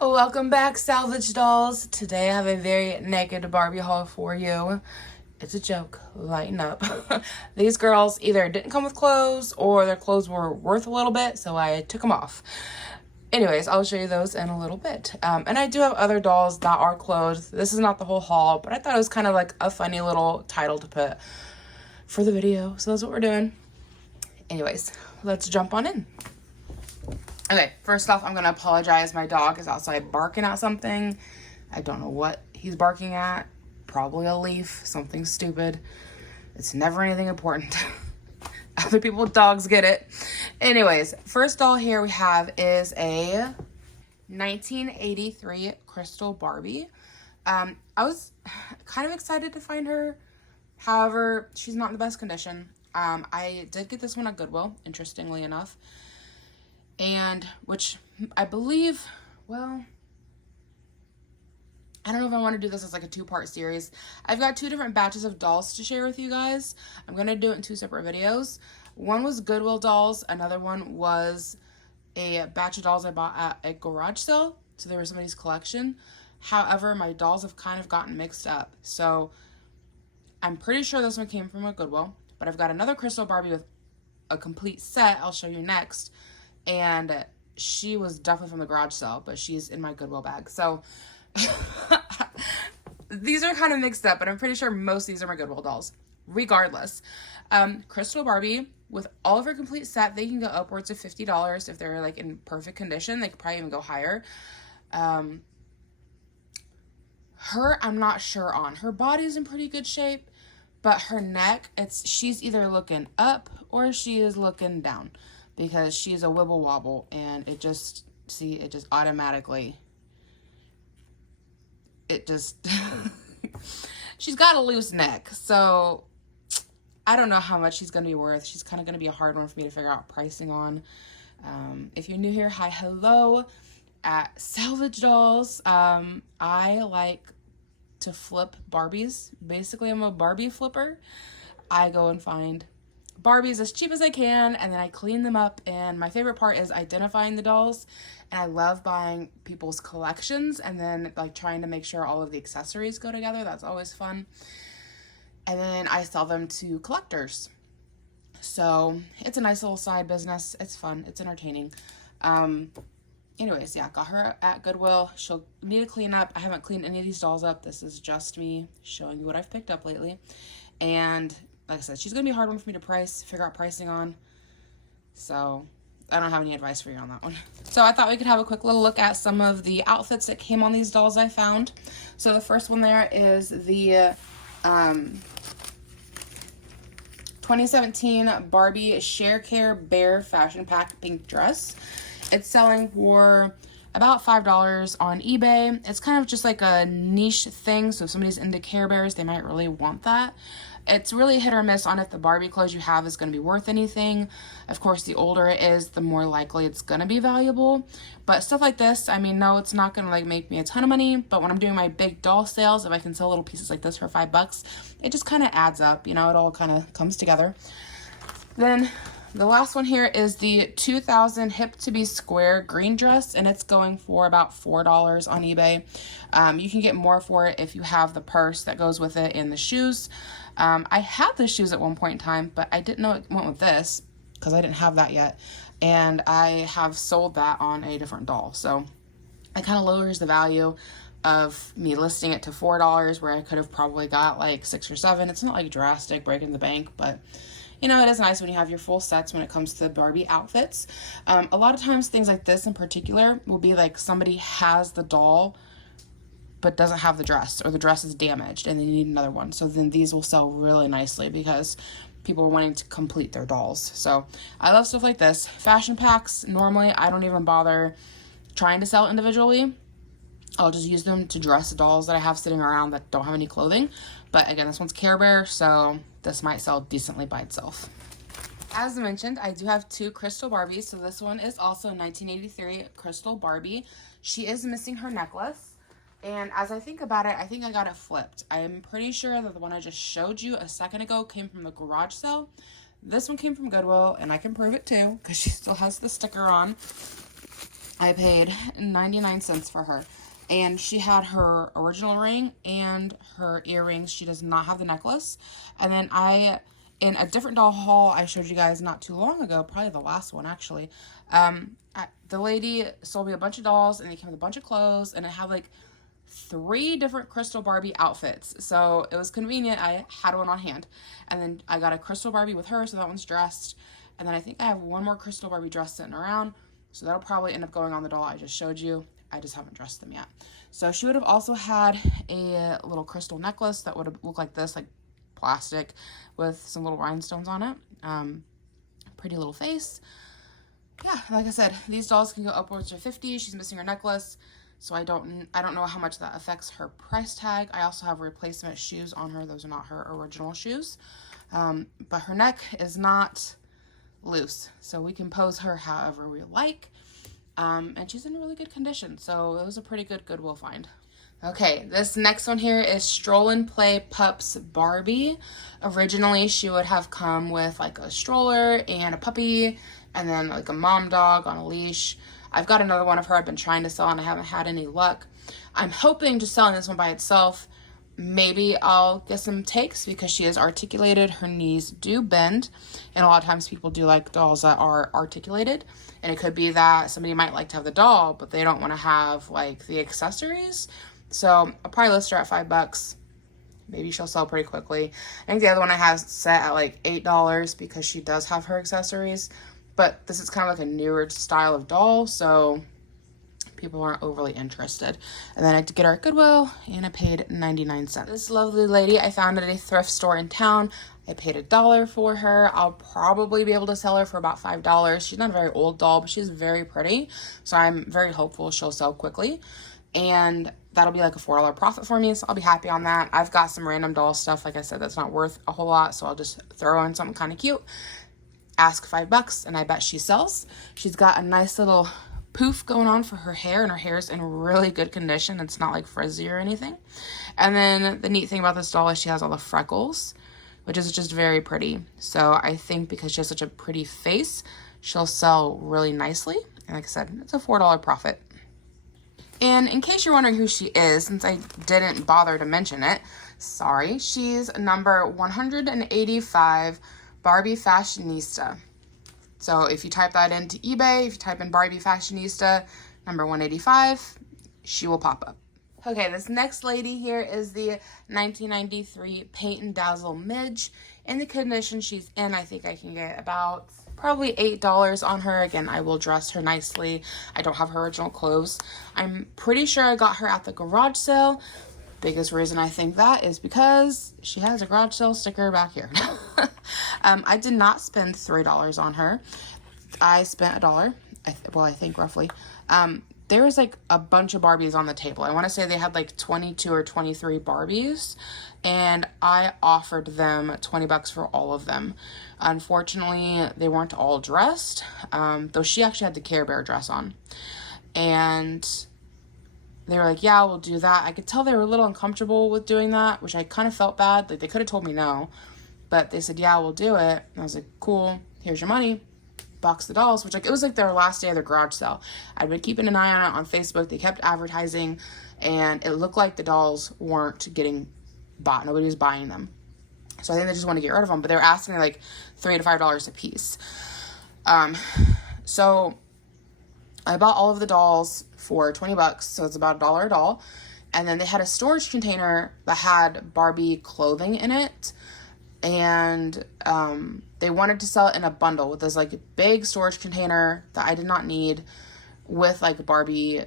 Welcome back, Salvage Dolls. Today I have a very naked Barbie haul for you. It's a joke. Lighten up. These girls either didn't come with clothes or their clothes were worth a little bit, so I took them off. Anyways, I'll show you those in a little bit. And I do have other dolls that are clothed. This is not the whole haul, but I thought it was kind of like a funny little title to put for the video. So that's what we're doing. Anyways, let's jump on in. Okay, first off, I'm going to apologize. My dog is outside barking at something. I don't know what he's barking at. Probably a leaf, something stupid. It's never anything important. Other people's dogs get it. Anyways, first doll here we have is a 1983 Crystal Barbie. I was kind of excited to find her. However, she's not in the best condition. I did get this one at Goodwill, interestingly enough. And which I believe, well, I don't know if I want to do this as like a two-part series. I've got two different batches of dolls to share with you guys. I'm going to do it in two separate videos. One was Goodwill dolls. Another one was a batch of dolls I bought at a garage sale. So there was somebody's collection. However, my dolls have kind of gotten mixed up. So I'm pretty sure this one came from a Goodwill. But I've got another Crystal Barbie with a complete set I'll show you next. And she was definitely from the garage sale, but she's in my Goodwill bag. So these are kind of mixed up, but I'm pretty sure most of these are my Goodwill dolls. Regardless, Crystal Barbie, with all of her complete set, they can go upwards of $50 if they're like in perfect condition. They could probably even go higher. Her, I'm not sure on. Her body's in pretty good shape, but her neck, she's either looking up or she is looking down. Because she's a wibble wobble and it just automatically, she's got a loose neck. So I don't know how much she's going to be worth. She's kind of going to be a hard one for me to figure out pricing on. If you're new here, hi, hello at Salvage Dolls. I like to flip Barbies. Basically, I'm a Barbie flipper. I go and find Barbies as cheap as I can, and then I clean them up, and my favorite part is identifying the dolls, and I love buying people's collections and then like trying to make sure all of the accessories go together. That's always fun. And then I sell them to collectors, so it's a nice little side business. It's fun, it's entertaining. Anyways, yeah, got her at Goodwill. She'll need a clean up. I haven't cleaned any of these dolls up. This is just me showing you what I've picked up lately. And like I said, she's going to be a hard one for me to figure out pricing on. So I don't have any advice for you on that one. So I thought we could have a quick little look at some of the outfits that came on these dolls I found. So the first one there is the 2017 Barbie Share Care Bear Fashion Pack Pink Dress. It's selling for about $5 on eBay. It's kind of just like a niche thing. So if somebody's into Care Bears, they might really want that. It's really hit or miss on if the Barbie clothes you have is going to be worth anything. Of course, the older it is, the more likely it's going to be valuable. But stuff like this, I mean, no, it's not going to like make me a ton of money. But when I'm doing my big doll sales, if I can sell little pieces like this for $5, it just kind of adds up. You know, it all kind of comes together. Then the last one here is the 2000 Hip to Be Square green dress, and it's going for about $4 on eBay. You can get more for it if you have the purse that goes with it and the shoes. I had the shoes at one point in time, but I didn't know it went with this because I didn't have that yet. And I have sold that on a different doll. So it kind of lowers the value of me listing it to $4 where I could have probably got like $6 or $7. It's not like drastic breaking the bank, but you know, it is nice when you have your full sets when it comes to Barbie outfits. A lot of times things like this in particular will be like somebody has the doll but doesn't have the dress, or the dress is damaged and they need another one. So then these will sell really nicely because people are wanting to complete their dolls. So I love stuff like this. Fashion packs, normally I don't even bother trying to sell individually. I'll just use them to dress dolls that I have sitting around that don't have any clothing. But again, this one's Care Bear, so this might sell decently by itself. As mentioned, I do have two Crystal Barbies. So this one is also 1983 Crystal Barbie. She is missing her necklace. And as I think about it, I think I got it flipped. I'm pretty sure that the one I just showed you a second ago came from the garage sale. This one came from Goodwill, and I can prove it too because she still has the sticker on. I paid 99 cents for her. And she had her original ring and her earrings. She does not have the necklace. And then in a different doll haul I showed you guys not too long ago, probably the last one actually, the lady sold me a bunch of dolls, and they came with a bunch of clothes, and it had like 3 different crystal Barbie outfits. So it was convenient. I had one on hand. And then I got a crystal Barbie with her, so that one's dressed. And then I think I have one more crystal Barbie dress sitting around. So that'll probably end up going on the doll I just showed you. I just haven't dressed them yet. So she would have also had a little crystal necklace that would have looked like this, like plastic with some little rhinestones on it. Pretty little face. Yeah, like I said, these dolls can go upwards of $50. She's missing her necklace, so I don't know how much that affects her price tag. I also have replacement shoes on her. Those are not her original shoes. But her neck is not loose, so we can pose her however we like. And she's in really good condition, so it was a pretty good Goodwill find. Okay, this next one here is Stroll and Play Pups Barbie. Originally, she would have come with like a stroller and a puppy, and then like a mom dog on a leash. I've got another one of her I've been trying to sell, and I haven't had any luck. I'm hoping just selling this one by itself. Maybe I'll get some takes because she is articulated. Her knees do bend, and a lot of times people do like dolls that are articulated. And it could be that somebody might like to have the doll, but they don't want to have like the accessories. So I'll probably list her at $5. Maybe she'll sell pretty quickly. I think the other one I have set at like $8 because she does have her accessories. But this is kind of like a newer style of doll, so people aren't overly interested. And then I had to get her at Goodwill, and I paid 99 cents. This lovely lady I found at a thrift store in town. I paid $1 for her. I'll probably be able to sell her for about $5. She's not a very old doll, but she's very pretty, so I'm very hopeful she'll sell quickly. And that'll be like a $4 profit for me, so I'll be happy on that. I've got some random doll stuff, like I said, that's not worth a whole lot, so I'll just throw in something kind of cute. Ask $5, and I bet she sells. She's got a nice little poof going on for her hair, and her hair's in really good condition. It's not like frizzy or anything. And then the neat thing about this doll is she has all the freckles, which is just very pretty. So I think because she has such a pretty face, she'll sell really nicely. And like I said, it's a $4 profit. And in case you're wondering who she is, since I didn't bother to mention it, sorry, she's number 185 Barbie Fashionista. So if you type that into eBay, if you type in Barbie Fashionista, number 185, she will pop up. Okay, this next lady here is the 1993 Paint and Dazzle Midge. In the condition she's in, I think I can get about probably $8 on her. Again, I will dress her nicely. I don't have her original clothes. I'm pretty sure I got her at the garage sale. Biggest reason I think that is because she has a garage sale sticker back here. I did not spend $3 on her. I spent $1. I think roughly. There was like a bunch of Barbies on the table. I want to say they had like 22 or 23 Barbies, and I offered them $20 for all of them. Unfortunately, they weren't all dressed, though she actually had the Care Bear dress on. And they were like, yeah, we'll do that. I could tell they were a little uncomfortable with doing that, which I kind of felt bad. Like, they could have told me no, but they said, yeah, we'll do it. And I was like, cool, here's your money. Box the dolls, which, like, it was like their last day of their garage sale. I'd been keeping an eye on it on Facebook. They kept advertising, and it looked like the dolls weren't getting bought. Nobody was buying them. So I think they just want to get rid of them, but they were asking like $3 to $5 a piece. So I bought all of the dolls for $20, so it's about $1 a doll. And then they had a storage container that had Barbie clothing in it, and they wanted to sell it in a bundle with this like big storage container that I did not need, with like Barbie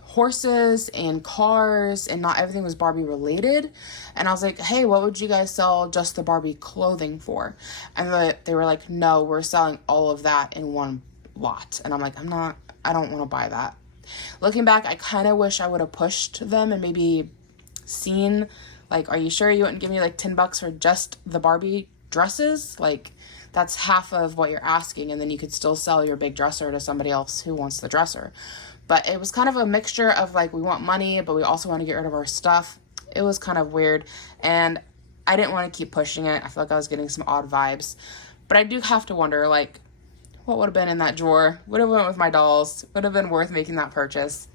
horses and cars, and not everything was Barbie related. And I was like, hey, what would you guys sell just the Barbie clothing for? And they were like, no, we're selling all of that in one lot. And I'm like, I don't want to buy that. Looking back, I kind of wish I would have pushed them and maybe seen, like, are you sure you wouldn't give me like $10 for just the Barbie dresses? Like, that's half of what you're asking, and then you could still sell your big dresser to somebody else who wants the dresser. But it was kind of a mixture of like, we want money, but we also want to get rid of our stuff. It was kind of weird, and I didn't want to keep pushing it. I feel like I was getting some odd vibes. But I do have to wonder, like, what would have been in that drawer? Would have went with my dolls. Would have been worth making that purchase.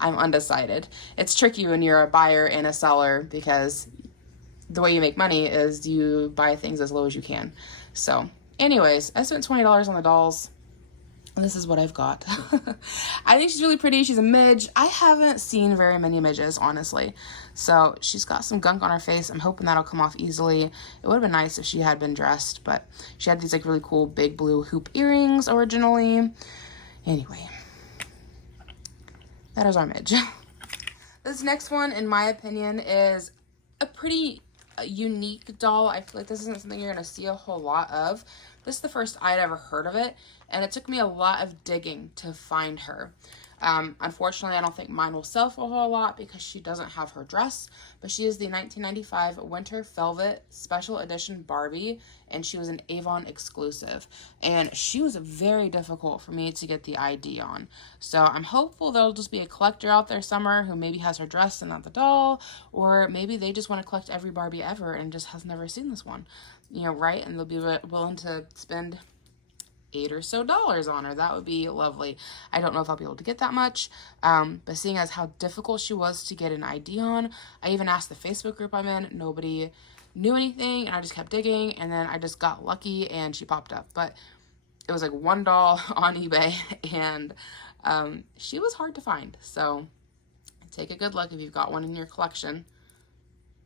I'm undecided. It's tricky when you're a buyer and a seller because the way you make money is you buy things as low as you can. So anyways, I spent $20 on the dolls. This is what I've got. I think she's really pretty. She's a midge. I haven't seen very many midges, honestly. So she's got some gunk on her face. I'm hoping that'll come off easily. It would have been nice if she had been dressed, but she had these like really cool big blue hoop earrings originally. Anyway, that is our midge. This next one, in my opinion, is a pretty unique doll. I feel like this isn't something you're going to see a whole lot of. This is the first I'd ever heard of it, and it took me a lot of digging to find her. Unfortunately, I don't think mine will sell for a whole lot because she doesn't have her dress, but she is the 1995 Winter Velvet Special Edition Barbie, and she was an Avon exclusive, and she was very difficult for me to get the ID on. So I'm hopeful there'll just be a collector out there somewhere who maybe has her dress and not the doll, or maybe they just want to collect every Barbie ever and just has never seen this one, you know, right? And they'll be willing to spend $8 or so on her. That would be lovely. I don't know if I'll be able to get that much, but seeing as how difficult she was to get an ID on, I even asked the Facebook group I'm in. Nobody knew anything, and I just kept digging, and then I just got lucky and she popped up. But it was like one doll on eBay, and she was hard to find. So take a good look. If you've got one in your collection,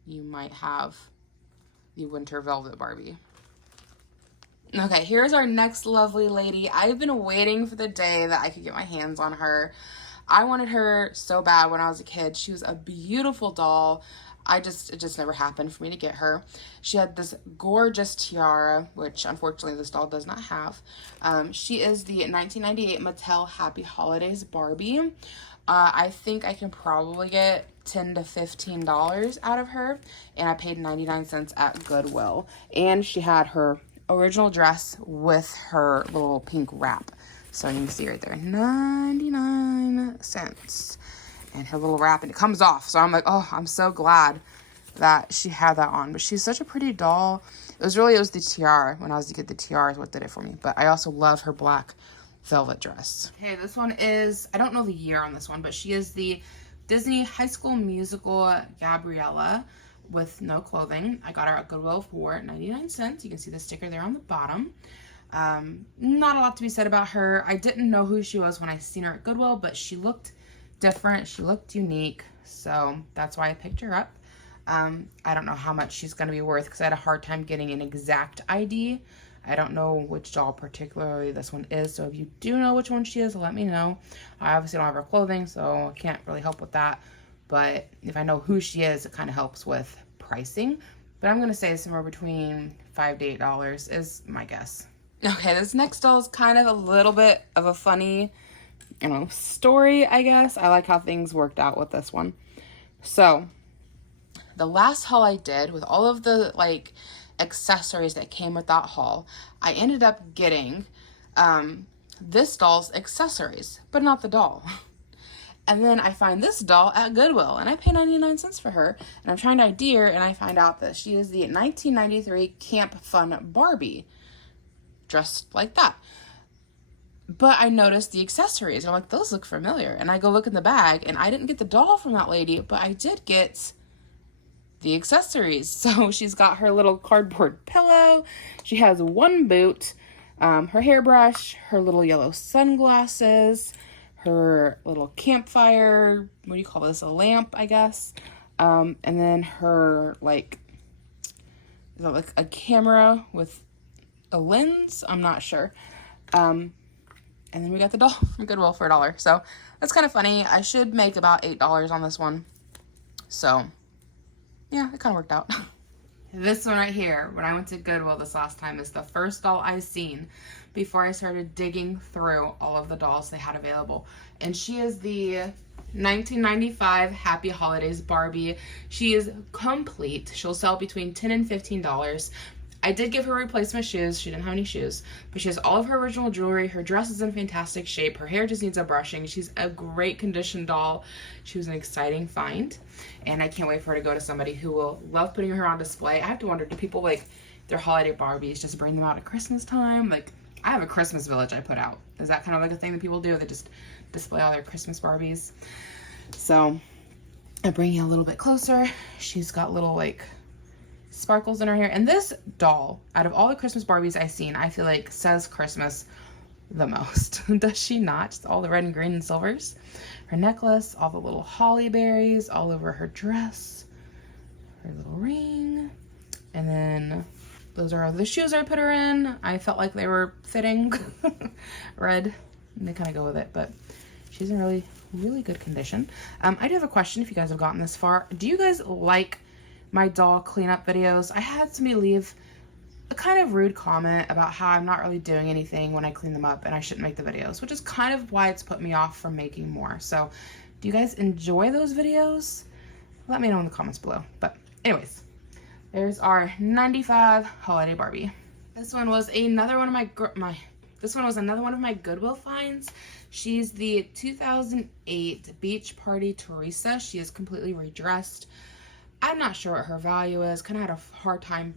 you might have the Winter Velvet Barbie. Okay, here's our next lovely lady. I've been waiting for the day that I could get my hands on her. I wanted her so bad when I was a kid. She was a beautiful doll. It just never happened for me to get her. She had this gorgeous tiara, which unfortunately this doll does not have. She is the 1998 Mattel Happy Holidays Barbie. I think I can probably get $10 to $15 out of her, and I paid 99 cents at Goodwill. And she had her original dress with her little pink wrap. So you can see right there, 99 cents. And her little wrap, and it comes off. So I'm like, oh, I'm so glad that she had that on. But she's such a pretty doll. It was the tiara. When I was a kid, the tiara is what did it for me. But I also love her black velvet dress. Okay, this one is, I don't know the year on this one, but she is the Disney High School Musical Gabriella with no clothing. I got her at Goodwill for 99 cents. You can see the sticker there on the bottom. Not a lot to be said about her. I didn't know who she was when I seen her at Goodwill, but she looked different. She looked unique, so that's why I picked her up. I don't know how much she's going to be worth because I had a hard time getting an exact ID. I don't know which doll particularly this one is, so if you do know which one she is, let me know. I obviously don't have her clothing, so I can't really help with that. But if I know who she is, it kind of helps with pricing. But I'm going to say somewhere between $5 to $8 is my guess. Okay, this next doll is kind of a little bit of a funny, story, I guess. I like how things worked out with this one. So, the last haul I did with all of the, accessories that came with that haul, I ended up getting this doll's accessories, but not the doll. And then I find this doll at Goodwill, and I pay 99 cents for her, and I'm trying to ID her, and I find out that she is the 1993 Camp Fun Barbie, dressed like that. But I noticed the accessories, and I'm like, those look familiar, and I go look in the bag, and I didn't get the doll from that lady, but I did get the accessories. So she's got her little cardboard pillow, she has one boot, her hairbrush, her little yellow sunglasses, her little campfire, what do you call this, a lamp, I guess, and then her, is that like a camera with a lens? I'm not sure. And then we got the doll from Goodwill for $1. So that's kind of funny. I should make about $8 on this one. So yeah, it kind of worked out. This one right here, when I went to Goodwill this last time, is the first doll I seen before I started digging through all of the dolls they had available. And she is the 1995 Happy Holidays Barbie. She is complete. She'll sell between $10 and $15. I did give her replacement shoes. She didn't have any shoes, but she has all of her original jewelry. Her dress is in fantastic shape. Her hair just needs a brushing. She's a great condition doll. She was an exciting find, and I can't wait for her to go to somebody who will love putting her on display. I have to wonder, do people like their holiday Barbies just bring them out at Christmas time? I have a Christmas village I put out. Is that kind of like a thing that people do? They just display all their Christmas Barbies. So I bring you a little bit closer. She's got little like sparkles in her hair. And this doll, out of all the Christmas Barbies I've seen, I feel like says Christmas the most. Does she not? Just all the red and green and silvers. Her necklace, all the little holly berries all over her dress. Her little ring. And then those are the shoes I put her in. I felt like they were fitting. Red. And they kind of go with it, but she's in really good condition. I do have a question if you guys have gotten this far. Do you guys like my doll cleanup videos? I had somebody leave a kind of rude comment about how I'm not really doing anything when I clean them up and I shouldn't make the videos, which is kind of why it's put me off from making more. So do you guys enjoy those videos? Let me know in the comments below. But anyways, there's our 95 holiday Barbie. This one was another one of my Goodwill finds. She's the 2008 Beach Party Teresa. She is completely redressed. I'm not sure what her value is. Kind of had a hard time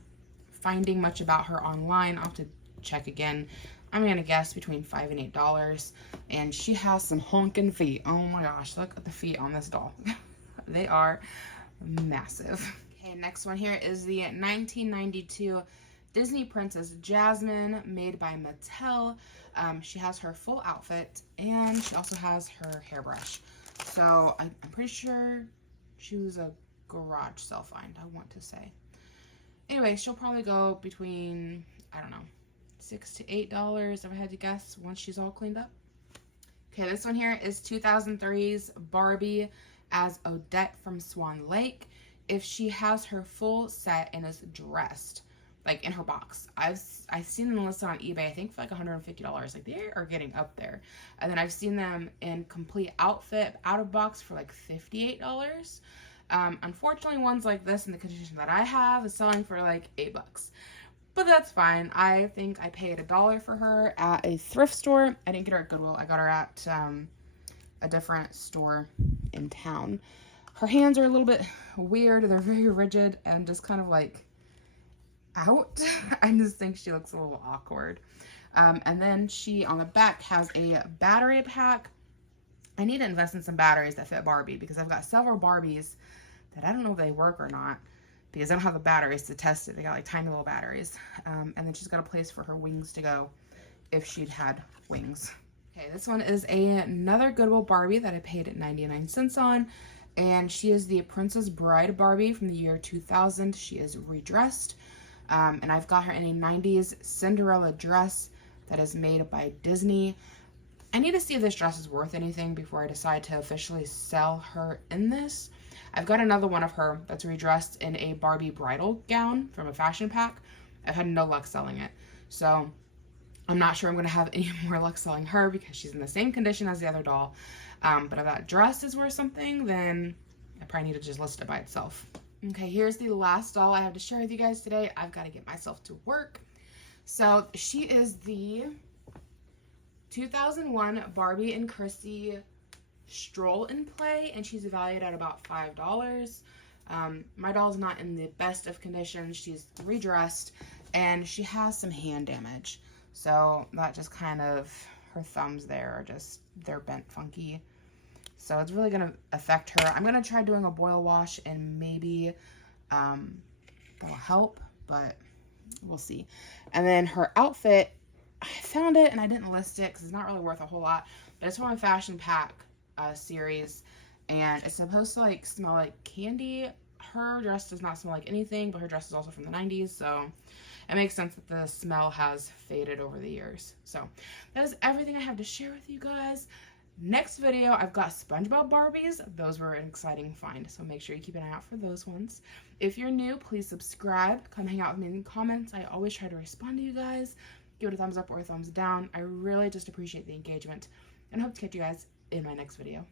finding much about her online. I'll have to check again. I'm gonna guess between $5 and $8. And she has some honking feet. Oh my gosh, look at the feet on this doll. They are massive. Okay, next one here is the 1992 Disney Princess Jasmine, made by Mattel. She has her full outfit, and she also has her hairbrush. So I'm pretty sure she was a garage sale find, I want to say. Anyway, she'll probably go between, I don't know, $6 to $8 if I had to guess once she's all cleaned up. Okay, this one here is 2003's Barbie as Odette from Swan Lake. If she has her full set and is dressed, like in her box. I've seen them listed on eBay, I think for like $150. Like they are getting up there. And then I've seen them in complete outfit, out of box for like $58. Unfortunately, ones like this in the condition that I have is selling for like $8. But that's fine. I think I paid $1 for her at a thrift store. I didn't get her at Goodwill. I got her at a different store in town. Her hands are a little bit weird. They're very rigid and just kind of like out. I just think she looks a little awkward. And then she, on the back, has a battery pack. I need to invest in some batteries that fit Barbie because I've got several Barbies that I don't know if they work or not because I don't have the batteries to test it. They got like tiny little batteries. And then she's got a place for her wings to go if she'd had wings. Okay, this one is another Goodwill Barbie that I paid 99 cents on. And she is the Princess Bride Barbie from the year 2000. She is redressed. And I've got her in a 90s Cinderella dress that is made by Disney. I need to see if this dress is worth anything before I decide to officially sell her in this. I've got another one of her that's redressed in a Barbie bridal gown from a fashion pack. I've had no luck selling it. So I'm not sure I'm going to have any more luck selling her because she's in the same condition as the other doll. But if that dress is worth something, then I probably need to just list it by itself. Okay, here's the last doll I have to share with you guys today. I've got to get myself to work. So she is the 2001 Barbie and Chrissy Stroll and Play, and she's valued at about $5. My doll's not in the best of condition. She's redressed, and she has some hand damage. So that just kind of, her thumbs there are just, they're bent funky. So it's really going to affect her. I'm going to try doing a boil wash and maybe that'll help, but we'll see. And then her outfit, I found it and I didn't list it because it's not really worth a whole lot, but it's from a fashion pack series, and it's supposed to like smell like candy. Her dress does not smell like anything, but her dress is also from the 90s, so it makes sense that the smell has faded over the years. So that is everything I have to share with you guys. Next video, I've got SpongeBob Barbies. Those were an exciting find, so make sure you keep an eye out for those ones. If you're new, please subscribe. Come hang out with me in the comments. I always try to respond to you guys. Give it a thumbs up or a thumbs down. I really just appreciate the engagement, and hope to catch you guys in my next video.